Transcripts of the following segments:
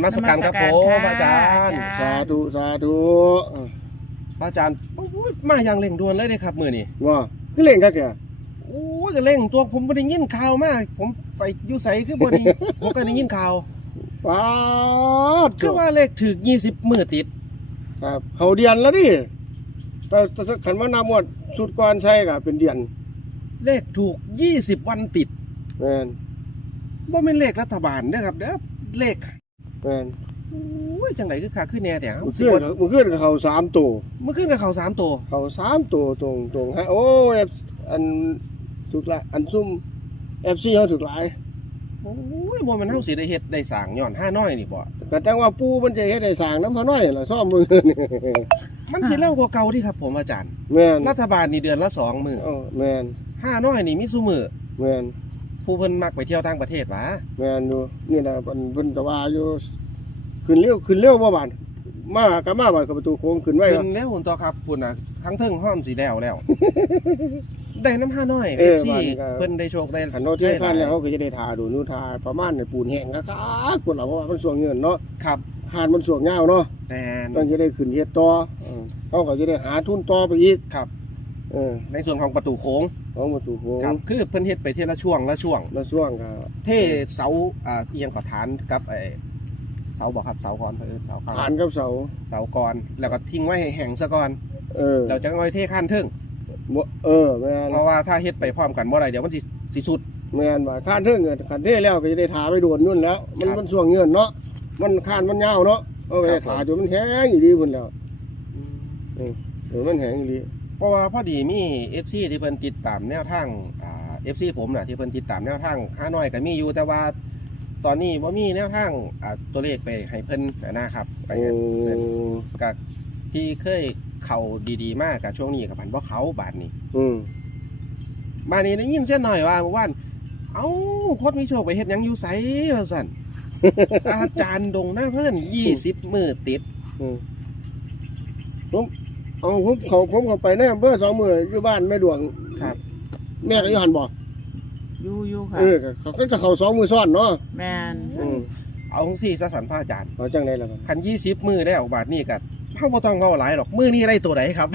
มาสการครับผมพระอาจารย์ สาธุสาธุพระอาจารย์โอ้ยมาอย่างเร่งด่วนเลยเด้ครับมื้อนี้ว่าคือเล่นกันแกโอ้ยก็เร่งตัวผมบ่ได้ยินข่าวมาผมไปอยู่ไสคือบ่ได้ผมก็ได้ยินข่าวป้าดคือว่าเลขถึก20มื้อติด ครับ เขาเดียนแล้วดิแต่แต่ขันว่านำหมดสุดก่อนใช่กับเป็นเดียน เลขถูก20วันติดแม่นบ่แม่นเลขรัฐบาลเด้อครับเด้อเลข แม่นโอ้ยจังไดคือคักคือแน่แต่เฮามันสิขึ้นบ่มันขึ้นกับเขาสามตัวเมื่อคืนกับเขาสามตัว เขาสามตัวตรงตรงฮะโอ้ยอันถูกหลายอันซุ่มเอฟซีเขาถูกหลายโอ้ยบ่แม่นเฮาสิได้เฮ็ดได้สร้างย้อนห้าน้อยนี่บ่แต่จังว่าปูมันจะเฮ็ดได้สร้างน้ำพะน้อยล่ะซ่อมมือนี่มันสิเร็วกว่าเก่าที่ครับผมอาจารย์ แม่นรัฐบาลนี่เดือนละสองมื้อเออแม่นห้าน้อยนี่มีซุมื้อแม่น ผู้เพิ่นมักไปเที่ยวต่างประเทศหวะแม่นอยู่นี่นะเพิ่นเพิ่นก็ว่าอยู่ขึ้นเร็วขึ้นเร็วบ่บานมาก็มาบานกับประตูโค้งขึ้นไว้เพิ่ครับนแล้วหุ่นต่อครับพุ่นน่ะครั้งเทิงห้อมสีแล้วแล้ว ได้น้ำห้าน้อยเออ FC ว่านี่ก็เพิ่นได้โชคได้ขันโนเทคันแล้วเขาก็จะได้ทาดูนู่นทาประมาณในปูนแห้งนะครับคนเราเพราะว่ามันส่วงเงินเนาะครับคานมันส่วงยาวเนาะแมนต้องจะได้ขึ้นเฮ็ดต่อเออเขาก็จะได้หาทุนต่อไปอีกครับ เออในส่วนของประตูโค้งของประตูโค้งครับคือเพิ่นเฮ็ดไปเที่ยวละช่วงละช่วงแล้วส่วงก็เทเสาอ่าเอียงกับฐานกับไอ้เสาบอกครับเสาก่อนเพิ่นเสาก่อนผ่านกับเสาเสาก่อนแล้วก็ทิ้งไว้ให้แห้งซะก่อนเออแล้วจังเอาไปเทข้านเทิงบ่เออแม่นเพราะว่าถ้าเฮ็ดไปพร้อมกันบ่ได้เดี๋ยวมันสิสิสุดแม่นว่าคานเทิงเงินคันเทแล้วก็จะได้ทาไปโดนนู่นแล้ว มันครับมันส่วงเงินเนาะมันคานมันยาวเนาะเอาไปครับทาจนมันแห้งอยู่ดีพุ่นแล้วเออเออมันแห้งอยู่ดี เพราะว่าพอดีมี FC ที่เพิ่นติดตามแนวทางอ่า FC ผมน่ะที่เพิ่นติดตามแนวทางค่าน้อยก็มีอยู่แต่ว่า ตอนนี้บ่มีแนวทางอ่าตัวเลขไปให้เพิ่นนะครับไปโอ้เฮ็ดกับที่เคยเข้าดีๆ มากกับช่วงนี้กับพันบ่เขาบาดนี้ อืมบาดนี้ได้ยินเส้นหน่อยว่าเมื่อวานเอ้าพดมีโชคไปเฮ็ดหยังอยู่ไสว่าซั่น อาจารย์ดงหน้าเพิ่น20มื้อติดอืมผม เอาผมเขาผมเขาไปในอำเภอสองมืออยู่บ้านแม่ดวง ครับ แม่ก็อยู่หันบอกอยู่อยู่ค่ะ เออเขาก็จะเขาสองมือซ้อนเนาะแมนอืมเอาจังซี่ซะสันพระอาจารย์เขาจังไดล่ะครับ คัน20มื้อแล้วบาดนี้ก็เฮาบ่ต้องเว้าหลายหรอกมื้อนี้ได้ตัวใดครับ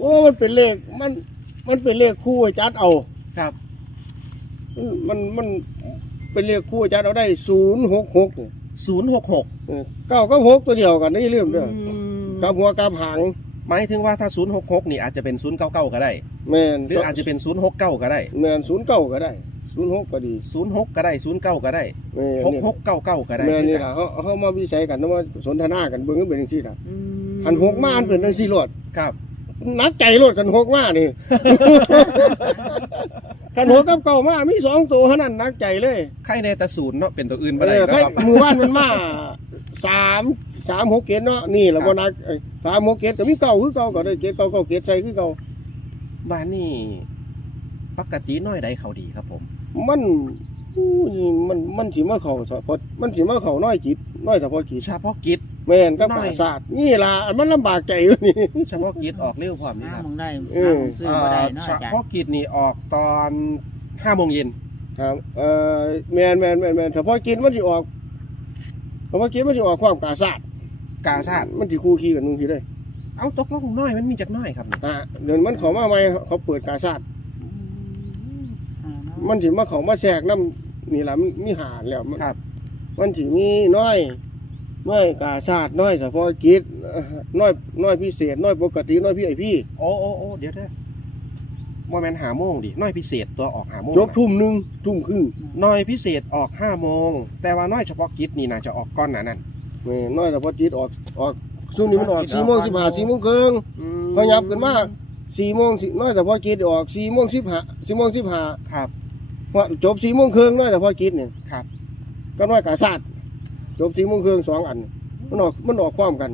โอ้มันเป็นเลขมันมันเป็นเลขคู่ไอ้จัดเอา ครับ มันมันเป็นเลขคู่ไอ้จัดเอาได้ศูนย์หกหก066เก้าก็หกตัวเดียวกันนี่เรื่องเด้ออื มกับหัวกับหางหมายถึงว่าถ้า 066 นี่อาจจะเป็น 099 ก็ได้ แม่นหรืออาจจะเป็น 069 ก็ได้ แม่นศูนย์เก้าก็ได้ศูนย์หกก็ดี06 ก็ได้ 09 ก็ได้ แม่นนี่6699 ก็ได้แม่นนี่ล่ะเขาเขามาวิจัยกันนะว่าสนทนากันเบิ่งก็เป็นจังซี่ล่ะอืมอันหกมาอันเป็นจังซี่โลดครับ นักใจโลดกันหกมานี่กันหกกับเก่ามามีสองตัวเท่านั้นนักใจเลย ใครในแต่ศูนย์เนาะเป็นตัวอื่นเอบ่ได้อเนาะใครครับหมู่บ้านมันมาสาม สามหกเกตเนาะนี่แหละครับบ่นักเอ้ยสามหกเกตก็มีเก่าคือเก่าก็ได้เกตเก่าเก่าเกตใส่คือเก่าบ้านนี่ปกติน้อยใดเขาดีครับผม มันอู้ยมันมันสิมาเข้าเฉพาะมันสิมาเข้าน้อยจิตน้อยเฉพาะจิตเฉพาะกิจแม่นกับน้ปอยราศาสตร์นี่ล่ะอันมันลำบากใจอยู่นี่เฉพาะกิจออกเร็วพร้อมนี่ห้าครับโมงได้เออห้าโมงซื้อเอ่มาได้อเนาะเฉอาจารย์พาะกิจนี่ออกตอน5โมงเย็นครับเอ่อแม่นแม่นแม่นแม่นเฉพาะกินมันสิออกเฉพาะกินมันสิออกความกาศาสตร์ กาชาติมันสิคู่ขี้กันนู่นทีเลยเอาตกลงน้อยมันมีจักน้อยครับนี่อะเดี๋ยวมันเขามาใหม่เขาเปิดกาศาสตร์อ่าเนาะมันสิมาเขามาแทรกน้ำนี่ล่ะมันมีหาดแล้วมันครับ มันสิมีน้อยน้อยกาศาสตร์น้อยเฉพาะกิจเอ่อน้อยน้อยพิเศษน้อยปกติน้อยพี่ไอพี่โอ้โอ้โอ้เดี๋ยวเด้อบ่แม่นหาโมงดิน้อยพิเศษตัวออกหาโมงจบทุ่มหนึ่งทุ่มครึ่งน้อยพิเศษออก5โมง แต่ว่าน้อยเฉพาะกิจนี่น่าจะออกก่อนหน้านั้น แม่น้อยเฉพาะกิจออกออกช่วงนี้มันออกสี่โมงสิบห้าสี่โมงครึ่งพอยับขึ้นมาสี่โมงสิน้อยเฉพาะกิจออกสี่โมงสิบห้าสี่โมงสิบห้าครับเพราะจบสี่โมงครึ่งน้อยเฉพาะกิจเนี่ยครับ ก็น้อยกาศาสตร์จบสี่โมงครึ่งสองอัน มันออกมันออกความกัน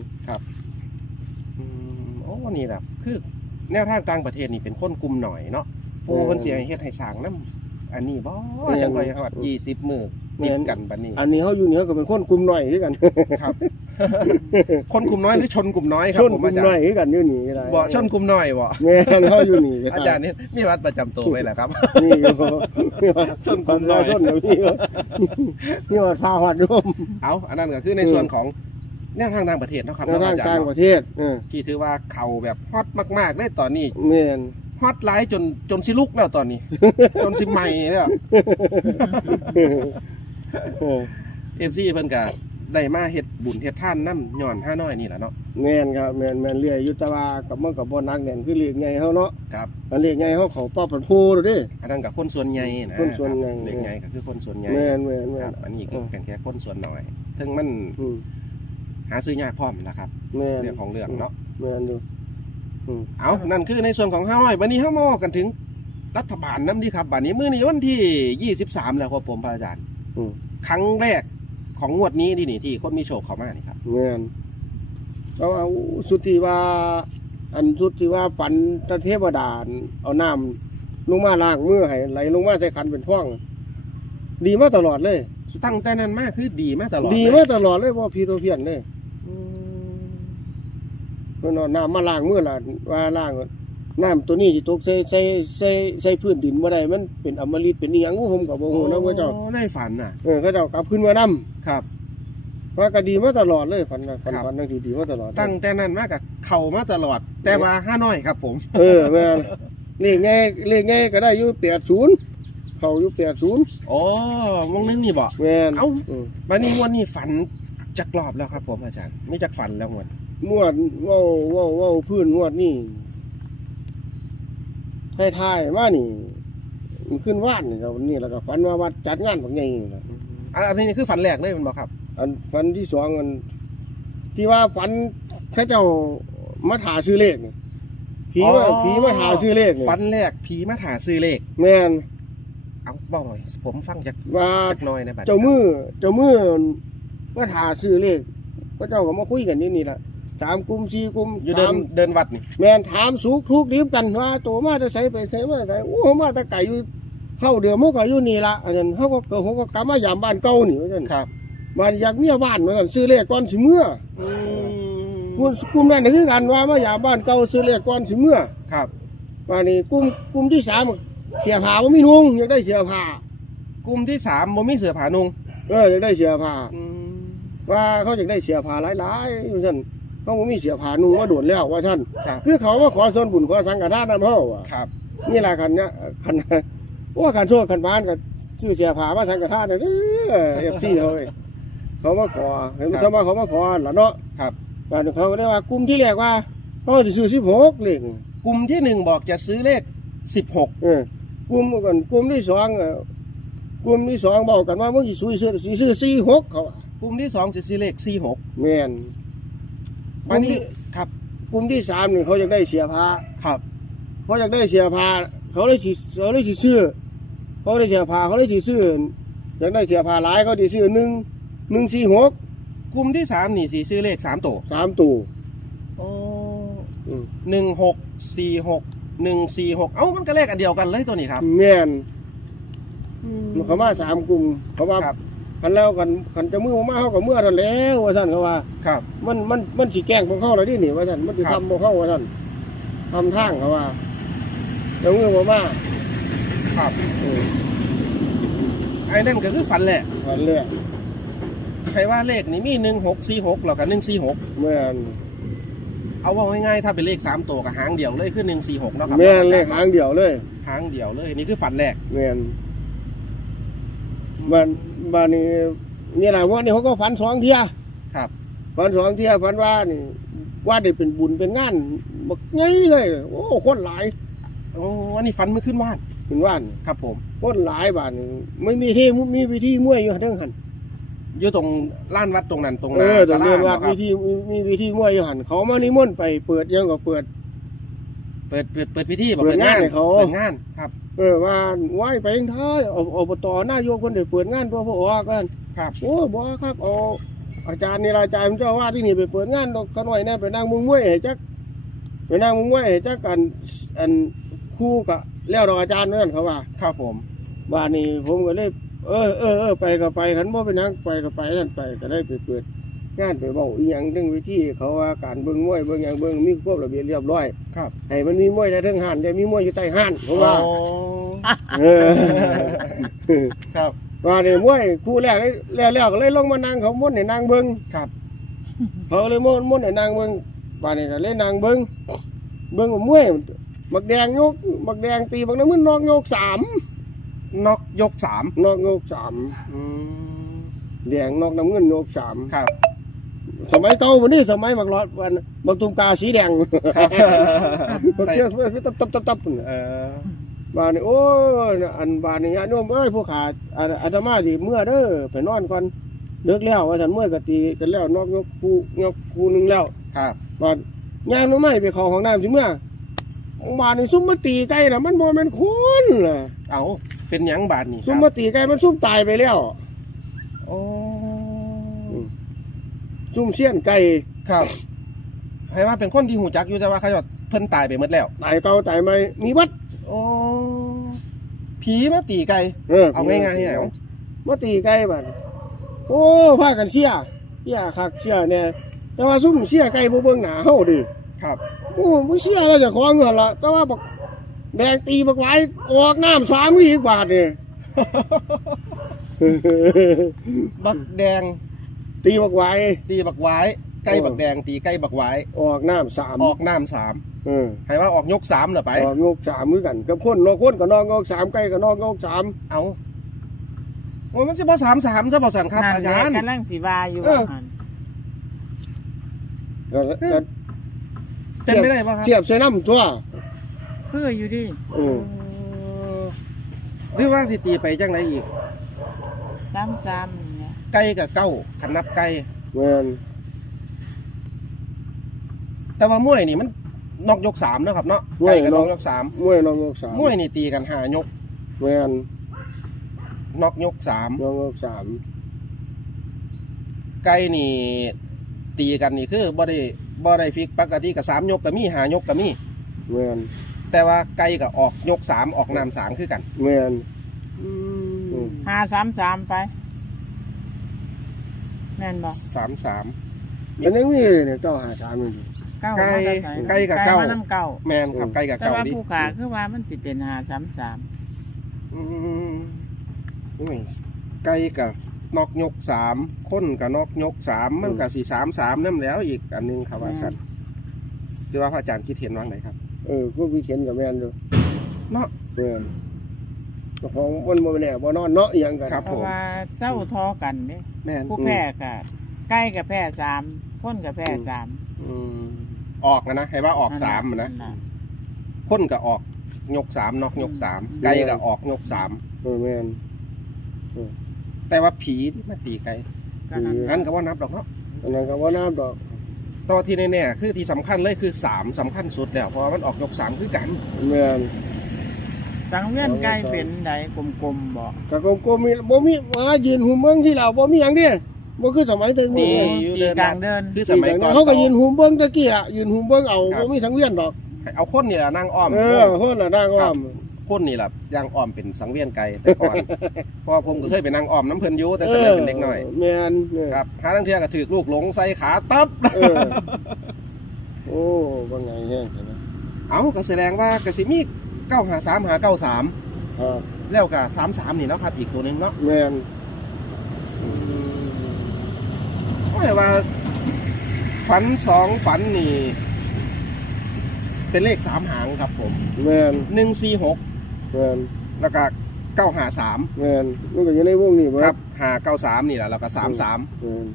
อืมโอ้นี่แบบคือแนวทางต่างประเทศนี่เป็นคนกลุ่มหน่อยเนาะปูเพิ่นสิให้เฮ็ดให้สร้างน้ำ อันนี้บ่จังได๋ครับ20มื้อติดกันบัดนี้ อันนี้เขาอยู่นี่เขาก็เป็นคนกลุ่มหน่อยคือกันครับ คนกลุ่มน้อยหรือชนกลุ่มน้อยครัชบนผมกลุ่อามจารน้อยย์คือกันอยู่นี่ก็ได้บ่ชนกลุ่มน้อยบ่แม่นเขาอยู่นี่ก็อาได้จารย์นี่มีวัดประจำตัวไว้แหละครับนี่อยู่ชนกลุ่มน้อยชนอยู่นี่นี่ว่าพาหอดร่วมเอาอันนั้นก็คือในส่วนของแนวทางต่างประเทศเนาะครับในทางเนะต่างเนะประเทศเออที่ถือว่าเขาแบบฮอตมากๆได้ตอนนี้แม่น ฮอตไลท์จนจนสิลุกแล้วตอนนี้ จนสิใหม่แล้วเออเอฟซีเพิ่นก็ได้มาเฮ็ดบุญเฮ็ดท่านน้ำย่อนห้าน้อยนี่แหละเนาะแม่นครับแม่นแม่นเรียอยู่แต่ว่ากับมันกับบ่นักแน่นคือเรียกไงเฮาเนาะครับอันเรียกไงเฮาเขาป้อปันโพดูดิอันนั้นกับคนส่วนใหญ่นะคนส่วนใหญ่ครับเล็กใหญ่ก็คือคนส่วนใหญ่แม่นแม่นแม่คนรับอันนี้ก็เป็นแค่คนส่วนน้อยถึงมันอืมหาซื้อยากพร้อมนะครับแม่นเรื่องของเรื่องเนาะแม่นอยู่ อืมเอานั่นคือในส่วนของห้าน้อยวันนี้ห้ามาว่ากันถึงรัฐบาลน้ำดีครับบัดนี้มื้อนี้วันที่23แล้วครับผมพระอาจารย์ อืมครั้งแรกของงวดนี้ดินี่ที่คนมีโชคเข้ามานี่ครับ แม่นเอาเอาสุดที่ว่า อันสุดที่ว่าปันตะเทวดาเอาน้ำลงมาล้างมือให้ไหลลงมาใส่ขันเป็นพ่อง ดีมาตลอดเลย ตั้งแต่นั้นมาคือดีมาตลอดดีเลยมาตลอดเลยบ่พีโรเพียนเลยเพิ่นเอาน้ำมาล้างมือล่ะว่าล้างน้ำตัวนี้สิตกใส่ใส่ใส่ใส่พื้นดินบ่ได้มันเป็นอมฤตเป็นอีหยังผมก็บ่ฮู้นะว่าเจ้าโอ้ในฝันน่ะ เออเขาเจ้ากลับขึ้นมานํครับ ว่าก็ดีมาตลอดเลยฝันว่าฝันครับ ฝันจังซี่ดีมาตลอดตั้งแต่นั้นมากับเข่ามาตลอด แต่ว่าห้าน้อยครับผม เออแม่นเลขไงเลขไงก็ได้อยู่80เข้าอยู่80โอ้วงนึงนี่บอกแม่นเอ้าเออวันนี้งวดนี้ฝันจักรอบแล้วครับผมอาจารย์ไม่จักฝันแล้วงวด งวดเว้าเว้าเว้าพื้นงวดนี่ท้ายๆมานี่มันขึ้นว่านนี่ก็นี่แล้วก็ฝันว่าวัดจัดงานบักใหญ่นี่ล่ะอันอันนี้คือฝันแรกเลยมันบอกครับ อันฝันที่สองอันที่ว่าฝันเขาเจ้ามาถาซื้อเลขนี่ผีมาอ๋อ ผีมาถาซื้อเลขนี่ฝันแรกผีมาถาซื้อเลข แม่นเอาบอกหน่อย ผมฟังจากว่าจักหน่อยในบัดเจ้ามือเจ้ามือมาถาซื้อเลขก็เจ้าก็มาคุยกันนี่นี่ล่ะ สามกลุ่มสี่กลุ่มอยู่เดินถามเดินวัดนี่แม่นถามสุขทุกข์ดิบกันว่าตัวมาจะใส่ไปใส่มาใส่โอ้มาแตะไก่อยู่เข้าเดือมก็อยู่นี่ละอันนั้นเขาก็เกิดเขาก็กลับมายามบ้านเก่านี่ว่าซั่นครับบ้านอยากเมียบ้านว่าซั่นซื้อเลขก่อนสิเมื่ออืมกลุ่มกลุ่มนั้นน่ะคือกันว่ามายามบ้านเก่าซื้อเลขก่อนสิเมื่อครับว่านี่กลุ่มกลุ่มที่สามเสียผ้าบ่มีนุ่งอยากได้เสียผ้ากลุ่มที่สามบ่มีเสือผานุงเอออยากได้เสียผ้าอืมว่าเขาอยากได้เสียผ้าหลายๆว่าซั่น เขาบ่มีเสียผ้านุ่งมาโดดแล้วว่าท่าน ครับ คือเขามาขอส่วนบุญขอสังฆทานนำเฮาอะครับ นี่แหละคันเนี้ยคันว่าคันโชคคันบ้านกับชื่อเสียผามาสังกทานเนี่ยเอฟซีเขาเว้ยเขามาขอเห็นมันเขามาเขามาขอหล่ะเนาะครับบ้านเขาก็ได้ว่ากลุ่มที่แรกว่าเขาจะซื้อสิบหกเลขกลุ่มที่หนึ่งบอกจะซื้อเลขสิบหก เออกลุ่มก่อนกลุ่มที่สองเอ่อกลุ่มที่สองบอกกันว่ามึงสิซื้อซื้อสิซื้อสี่หกเขาว่ากลุ่มที่สองจะซื้อเลขสี่หกแม่น กอัลุ่นมนี้ที่ครับกลุ่มที่สามนี่เขาอยากได้เสียผ้าครับเขาอยากได้เสียผ้าเขาเลยสิเขาเลยสิซื้อเขาเลยเสียผ้าเขาเลยสิซื้ออยากได้เสียผ้าหลายเขาดิซื้อหนึ่งหนึ่งสี่หกกลุ่มที่สามนี่สีซื้อเลขสามตัวสามตัวอืมหนึ่งหกสี่หกหนึ่งสี่หกเอ้ามันก็เลขอันเดียวกันเลยตัวนี้ครับแม่นเขามาสามกลุ่มเขาว่า ครับคันแล้วกันคันจะมือมาเขากับเมื่อทันแล้วว่าท่านเขาว่า ครับ มันมันมันสีแกล้งพวกเขาเลยที่นี่ว่าท่านมันสิครับทำพวกเขาว่าท่านทำทางเขาว่าจะมือมามาครับเออไอ้นั่นก็คือฝันแหละวันเรื่อยใครว่าเลขนี่มีหนึ่งหกสี่หกแล้วก็หนึ่งสี่หกแม่นเอาว่าง่ายๆถ้าเป็นเลขสามตัวกับหางเดียวเลยคือหนึ่งสี่หกเนาะครับแม่นเลยหางเดียวเลย หางเดียวเลยนี่คือฝันแรกแม่น บ้านบ้านนี้นี่แหละว่านี่เขาก็ฝันสองเที่ยครับฝันสองเที่ยฝันว่านี่ ว่าได้เป็นบุญเป็นงานบักไงเลย โอ้คนหลายโอ้อันนี้ฝันเมื่อขึ้นว่านเป็นว่านครับผมคนหลายบาทนี่ไม่มีที่มีวิธีมวยอยู่ทั้งหันอยู่ตรงล้านวัดตรงนั้นตรงเอนาอตรงเรียนว่าศลวิธีมีมีวิธีมวยอยู่หันเขามานิมนต์ไปเปิดยังก็เปิด เปิดเปิดเปิดพิธีบอกเปิดงานให้เขาเปิดงานครับ เออว่าไหวไปยังท้ายเอาอบตนายกคนได้เปิดงานตัวพระออกกันครับโอ้บ่ครับเอาอาจารย์นี่ล่ะอาจารย์เจ้าว่าที่นี่ไปเปิดงานดอกกันไว้แน่ไปนั่งมึงมวยให้จักไปนั่งมึงมวยให้จักกันอันคู่กะแล้วดอกอาจารย์นั่นเขาว่า ครับผมบ้านนี้ผมก็เลยเออเออเออไปก็ไปขันบ่ไปนั่งไปก็ไปท่านไปก็ได้ไปเปิด งานไปเว้าอีหยังเรื่องวิธีเขาว่าการเบิ่งมวยเบิ่งหยังเบิ่งมีควบระเบียบเรียบร้อยครับให้มันมีมวยในเทิงห้านได้มีมวยอยู่ใต้ห้านเพราะว่าโอ้เออครับว่าเนี่ยมวยคู่แรกเลยแล้วๆก็เลยลงมานั่งเขาม่วนให้นางเบิ่งครับเขาเลยม่วนม่วนให้นางเบิ่งว่านี่ก็เลยนางเบิ่งเบิ่งว่ามวยบักแดงยกบักแดงตีบักน้ำมันนอกยกสามนอกยกสามนอกยกสามอืมแดงนอกน้ำเงินยกสามครับ สมัยเก่าวันนี้สมัยบักหลอดวันบักตุงกาสีแดงครับบักเชือกตับตับตับตับเออบานนี่โอ้ยอันบานนี่ญาติโยมเอ้ยผู้ขาดอาอาตมาดิเมื่อเด้อไปนอนก่อนเลิกแล้วว่าฉันเมื่อก็ตีกันแล้วนอกยกคู่ยกคู่หนึงแล้วครับบานย่างหน้ำไม่ไปเข้าห้องน้ำสิเมื่อบานนี่ซุ่มมาตีไก่น่ะมันบ่แม่นคนล่ะเอาเป็นหยังบาทนี่คซุ่รัมบมาตีไก่มันซุ่มตายไปแล้วโอ้ ซุ่มเสี้ยนไก่ครับให้ว่าเป็นคนที่หูจักอยู่แต่ว่าเขาจะเพิ่นตายไปหมดแล้ว ตายเก่าตายใหม่มีวัดโอ้ผีมาตีไก่เออเอาง่ายๆเนี่ยเอามาตีไก่บัดโอ้พากันเสียเสียคักเสียเนี่ยแต่ว่าซุ่มเสียไก่บ่เบิ่งหน้าเฮาดิครับโอ้มึงเสียแล้วจะขอเงินละแต่ว่าบักแดงตีบักไว้ออกน้ำสามวิอีกบาทเนี่ยบักแดง ตีบักไว้ ตีบักไว้ไก่บักแดงตีไก่บักไว้ออกน้ำสามออกน้ำสามเออให้ว่าออกยกสามเหรอไปออกงกสามมือกันกับคนนอกคนกับนอกงกสามไก่กับนอกงกสามเอาโอ้ยมันสิบ่สามสามซะบ่สันครับนั่นอาแหจารละย์กำลังสิว่าอยู่เออว่าหั่นแล้วแล้วเป็นไม่ได้ป่ะครับเทียบใส่น้ำตัวคืออยู่ดิเออหรือว่าสิตีไปจังไหนอีกซ้ำๆเนี่ย ไก่กับเก้าขันนับไก่แม่นแต่ว่ามวยนี่มันนอกยกสามเนาะครับเนาะไก่กับนอกยกสามมวยนอกงกสามมวยนี่ตีกันหายกแม่นนอกยกสามนอกงกสามไก่นี่ตีกันนี่คือบ่ได้บ่ได้ฟิกปกติกับสามยกกับมีหายกกับมีแม่นแต่ว่าไก่กับออกยกสามออกนามสามคือกันแม่นมห้าสามสามไป แม่นบ่สามสามอันนี้มีเนี่ยเจ้าหาสามนี่เก้าไก่มาแต่สไก่กับเก้ามน้ำเก้าแมนครับไก่กับแต่เก้าว่าดิผู้ขาคือว่ามันสิเป็นห้าสามสามอืมอุ้ยไก่กับนอกยกสามคนกับนอกยกสามมันกับสี่สามสามนั่นแล้วอีกอันหนึงครับว่าสัตว์คือว่าพระอาจารย์คิดเห็นว่าไงครับ เออพวกพี่เขียนกับแม่นอยู่เนาะแม่น เจ้าของมันบ่แน่บ่นอนเนาะอหย่างกันครับ เพราะว่าเศร้าทอกันเนี่ยแม่นผู้แพ้ก็ใกล้กับแพ้สามคนกับแพ้สามอืมออกนะนะให้ว่าออกสามอะนะคนกับออกยกสามนอกยกสามไก่กับออกยกสามเออแม่น แต่ว่าผีที่มาตีไก่ก็นั่นงั้นก็ว่านับดอกเนาะอันนั้นก็บ่น้ำดอกแตัวที่แน่ๆคือที่สำคัญเลยคือสามสำคัญสุดแล้วเพราะว่ามันออกยกสามคือกันแม่น สังเวียนไก่เป็นไดกลมๆบ่ก็กก็มีบ่มีมายืนหุมเบิ่งที่เราบ่มีหยังเด้บ่คือสมัยแต่ดีมื้ออยู่ตีเดินกลางเดิน คือสมัยก่อนเขาก็ยืนหุมเบิ่งตะกี้ล่ะยืนหุมเบิ่งเอาบ่มีสังเวียนดอก เอาคนนี่แหละนั่งอ้อม เออคนน่ะนางอ้อมคนนี่แหละย่างอ้อมเป็นสังเวียนไก่แต่ก่อน เพราะว่าผมก็เคยไปนั่งอ้อมน้ำเพลินอยูแต่สมัยเป็นเด็กน้อยแม่นเนี่ยครับหาทั้งเทียก็ถือลูกหลงใส่ขาตับ เออโอ้ว่าไงแห้งนะเอาก็แสดงว่ากสิมี เก้าหาสามหาเก้าสามครับแล้วก็สามสามนี่เนาะครับ อีกตัวหนึ่งเนาะแม่นไม่ว่า ฝันสองฝันนี่ เป็นเลขสามหางครับผมแม่นหนึ่งสี่หกแม่นแล้วก็เก้าหาสามแม่นมันก็อยู่ในวงนี้เบิดครับหาเก้าสามนี่แหละแล้วก็สามสามแม่น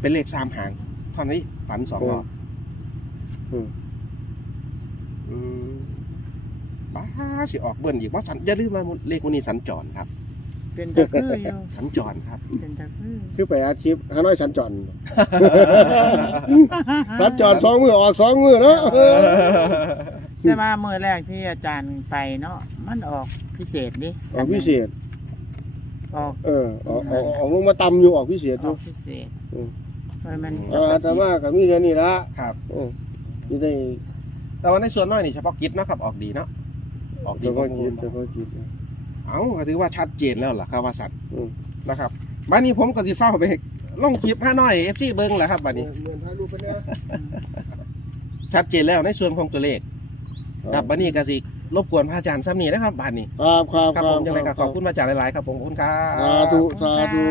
เป็นเลขสามหางเท่านี้ฝันสองรอบอืม อืม บ้าสิออกเบิ้ลอีกว่าสันอย่าลืมมาเลขวันนี้สัญจรครับ เป็นตะคืออยู่สัญจรครับ เป็นตะคือคือไปอาชีพฮานอยสัญจรสัญจรสองมือออกสองมือเนาะเออแต่ว่าเมื่อแรกที่อาจารย์ไปเนาะมันออกพิเศษดิออกพิเศษออกเออออกออกออกลงมาตำอยู่ออกพิเศษออยู่อกพิเศษอืมเพราะมันเอออาตมาก็มีแค่นี้ละครับเออนี่ได้แต่ว่าในส่วนน้อยนี่เฉพาะกิจเนาะครับออกดีเนาะ ออกดีจะก็ว่ากินจะก็กินเอ้าก็ถือว่าชัดเจนแล้วล่ะครับว่าสัตว์อืมนะครับบ้านนี้ผมก็สิเฝ้าไปลงคลิปห้าน้อย FC เบิ่งแหละครับบัดนี้ เหมือนถ่ายรูปไปเนี่ยชัดเจนแล้วในส่วนของตัวเลขครับบัดนี้ก็สิรบกวนพระอาจารย์ซ้ำนี้นะครับบัดนี้ ครับครับครับผมยังไงก็ขอบคุณพระอาจารย์หลาย ๆ ครับผมขอบคุณครัสาบธุสาธุ